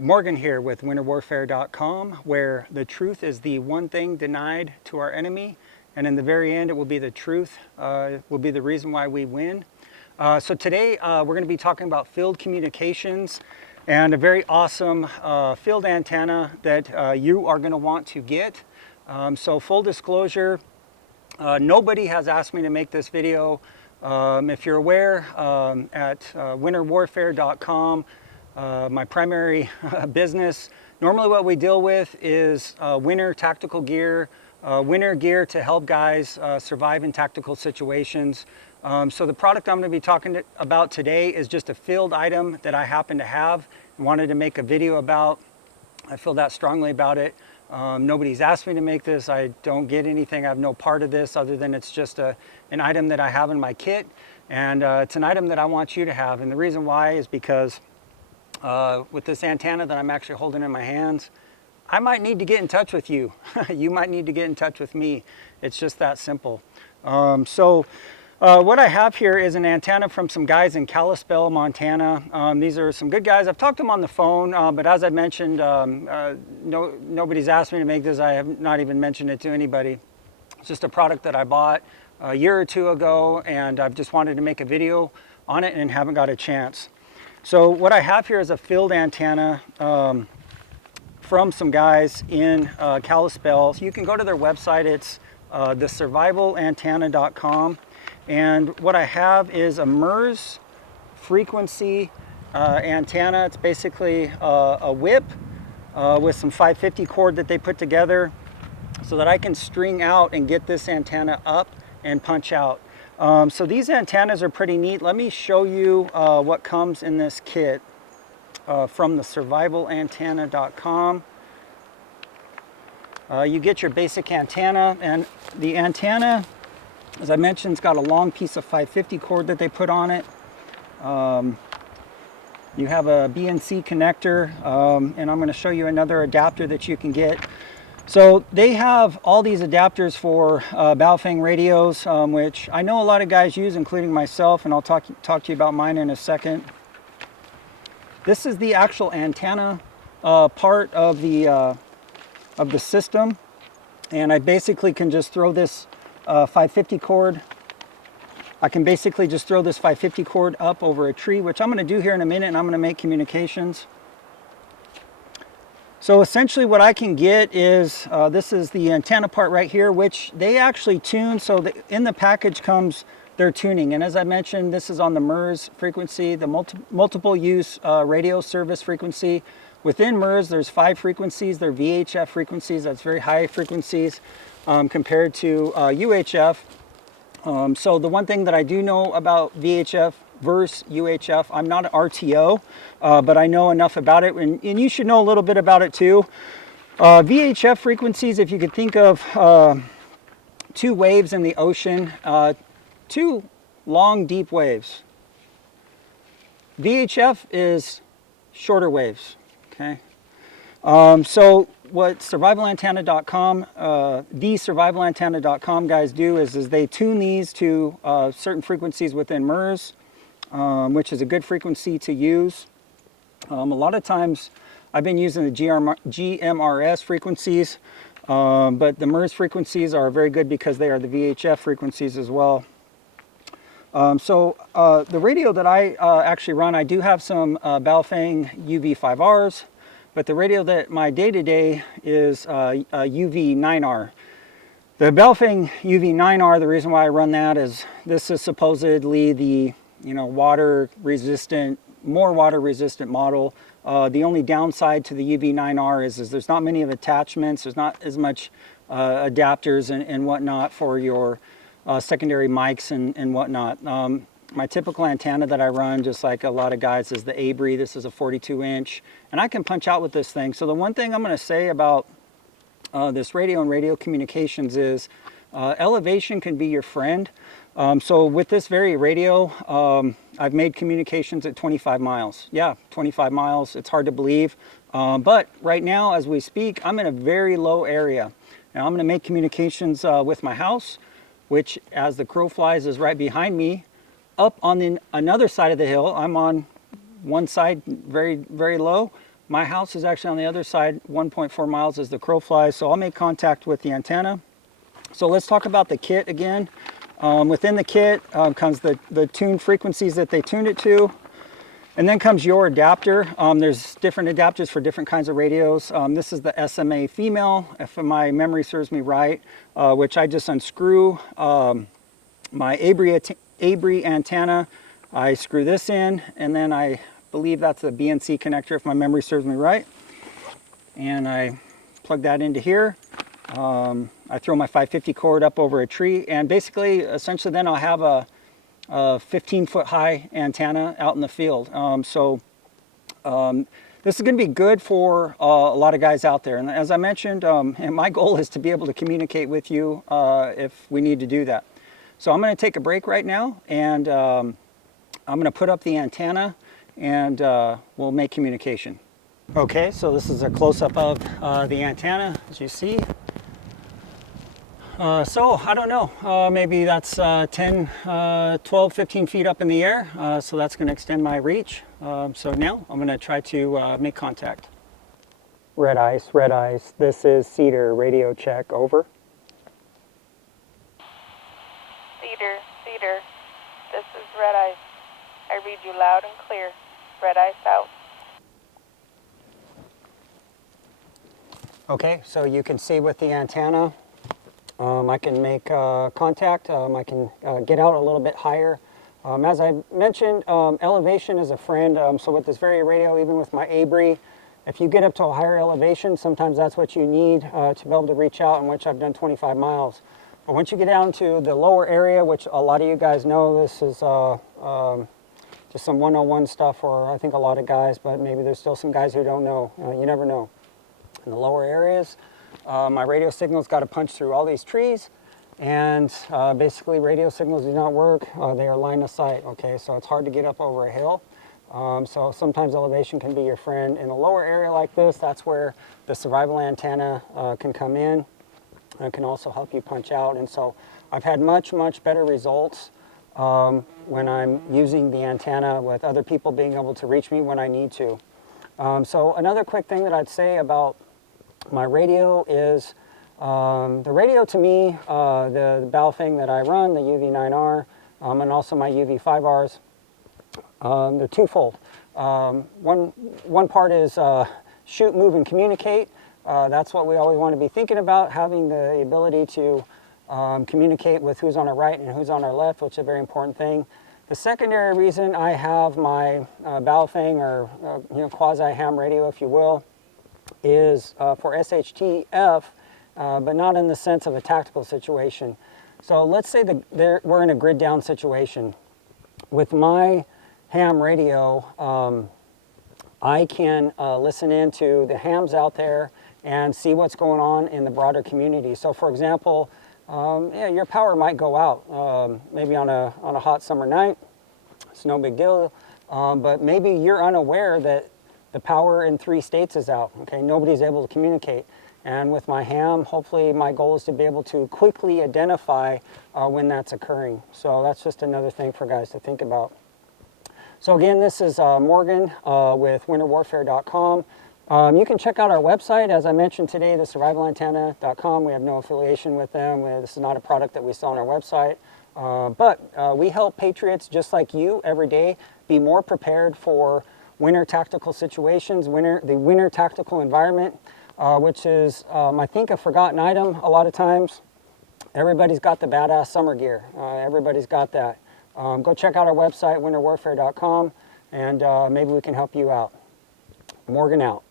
right, Morgan here with winterwarfare.com, where the truth is the one thing denied to our enemy, and in the very end it will be the truth, will be the reason why we win. So today we're going to be talking about field communications and a very awesome field antenna that you are going to want to get. So full disclosure, nobody has asked me to make this video. If you're aware, at winterwarfare.com, my primary business, normally what we deal with is winter tactical gear, winter gear to help guys survive in tactical situations. So the product I'm going to be talking about today is just a field item that I happen to have and wanted to make a video about. I feel that strongly about it. Nobody's asked me to make this. I don't get anything. I have no part of this other than it's just an item that I have in my kit, and it's an item that I want you to have. And the reason why is because with this antenna that I'm actually holding in my hands, I might need to get in touch with you. You might need to get in touch with me. It's just that simple. What I have here is an antenna from some guys in Kalispell, Montana. These are some good guys. I've talked to them on the phone, but as I mentioned, nobody's asked me to make this. I have not even mentioned it to anybody. It's just a product that I bought a year or two ago, and I've just wanted to make a video on it and haven't got a chance. So what I have here is a field antenna from some guys in Kalispell. So you can go to their website. It's thesurvivalantenna.com. And what I have is a MERS frequency antenna. It's basically a whip with some 550 cord that they put together so that I can string out and get this antenna up and punch out. So these antennas are pretty neat. Let me show you what comes in this kit from thesurvivalantenna.com. You get your basic antenna, and the antenna, as I mentioned, it's got a long piece of 550 cord that they put on it. You have a BNC connector, and I'm going to show you another adapter that you can get. So they have all these adapters for Baofeng radios, which I know a lot of guys use, including myself, and I'll talk to you about mine in a second. This is the actual antenna part of the system, and I basically can just throw this 550 cord. I can basically just throw this 550 cord up over a tree, which I'm going to do here in a minute, and I'm going to make communications. So essentially what I can get is, this is the antenna part right here, which they actually tune. So in the package comes their tuning. And as I mentioned, this is on the MERS frequency, the multiple use radio service frequency. Within MERS, there's 5 frequencies. They're VHF frequencies. That's very high frequencies compared to UHF. So the one thing that I do know about VHF versus UHF, I'm not an RTO, but I know enough about it, and you should know a little bit about it too. VHF frequencies, if you could think of 2 waves in the ocean, 2 long, deep waves. VHF is shorter waves, okay? So what survivalantenna.com, thesurvivalantenna.com guys do is they tune these to certain frequencies within MERS, which is a good frequency to use. A lot of times I've been using the GMRS frequencies, but the MERS frequencies are very good because they are the VHF frequencies as well. The radio that I actually run, I do have some Baofeng UV5Rs, but the radio that my day-to-day is UV9R. The Baofeng UV9R, the reason why I run that is this is supposedly the more water-resistant model. The only downside to the UV9R is there's not many of attachments. There's not as much adapters and whatnot for your secondary mics and whatnot. My typical antenna that I run, just like a lot of guys, is the Abri. This is a 42-inch, and I can punch out with this thing. So the one thing I'm going to say about this radio and radio communications is elevation can be your friend. So with this very radio, I've made communications at 25 miles. Yeah, 25 miles. It's hard to believe. But right now, as we speak, I'm in a very low area. Now I'm going to make communications with my house, which, as the crow flies, is right behind me. Up on another side of the hill, I'm on one side very, very low. My house is actually on the other side, 1.4 miles as the crow flies, so I'll make contact with the antenna. So let's talk about the kit again. Within the kit comes the tuned frequencies that they tuned it to. And then comes your adapter. There's different adapters for different kinds of radios. This is the SMA female, if my memory serves me right, which I just unscrew my Abri antenna. I screw this in, and then I believe that's the BNC connector, if my memory serves me right. And I plug that into here. I throw my 550 cord up over a tree, and basically, essentially, then I'll have a 15-foot high antenna out in the field. This is going to be good for a lot of guys out there. And as I mentioned, and my goal is to be able to communicate with you if we need to do that. So I'm going to take a break right now, and I'm going to put up the antenna, and we'll make communication. Okay, so this is a close-up of the antenna, as you see. So I don't know, maybe that's 10, 12, 15 feet up in the air. So that's going to extend my reach. So now I'm going to try to make contact. Red ice, red ice. This is Cedar, radio check, over. Cedar, this is red ice. I read you loud and clear. Red ice out. Okay, so you can see with the antenna, I can make contact. I can get out a little bit higher. As I mentioned, elevation is a friend. So with this very radio, even with my Abri, if you get up to a higher elevation, sometimes that's what you need to be able to reach out, in which I've done 25 miles. But once you get down to the lower area, which a lot of you guys know, this is just some 101 stuff for I think a lot of guys, but maybe there's still some guys who don't know. You never know. In the lower areas, my radio signal's got to punch through all these trees, and basically radio signals do not work. They are line of sight, okay? So it's hard to get up over a hill. So sometimes elevation can be your friend. In a lower area like this, that's where the survival antenna can come in. It can also help you punch out. And so I've had much, much better results when I'm using the antenna, with other people being able to reach me when I need to. So another quick thing that I'd say about my radio is the radio to me, the Baofeng that I run, the UV9R, and also my UV5Rs, they're twofold. One part is shoot, move, and communicate. That's what we always want to be thinking about, having the ability to communicate with who's on our right and who's on our left, which is a very important thing. The secondary reason I have my Baofeng, or quasi-ham radio, if you will, is for SHTF, but not in the sense of a tactical situation. So let's say that we're in a grid down situation. With my ham radio, I can listen into the hams out there and see what's going on in the broader community. So for example, your power might go out maybe on a hot summer night. It's no big deal, but maybe you're unaware that the power in 3 states is out. Okay, nobody's able to communicate. And with my ham, hopefully my goal is to be able to quickly identify when that's occurring. So that's just another thing for guys to think about. So again, this is Morgan with winterwarfare.com. You can check out our website, as I mentioned today, the survivalantenna.com. We have no affiliation with them. This is not a product that we sell on our website. But we help patriots just like you every day be more prepared for winter tactical situations, the winter tactical environment, which is, I think, a forgotten item a lot of times. Everybody's got the badass summer gear. Everybody's got that. Go check out our website, winterwarfare.com, and maybe we can help you out. Morgan out.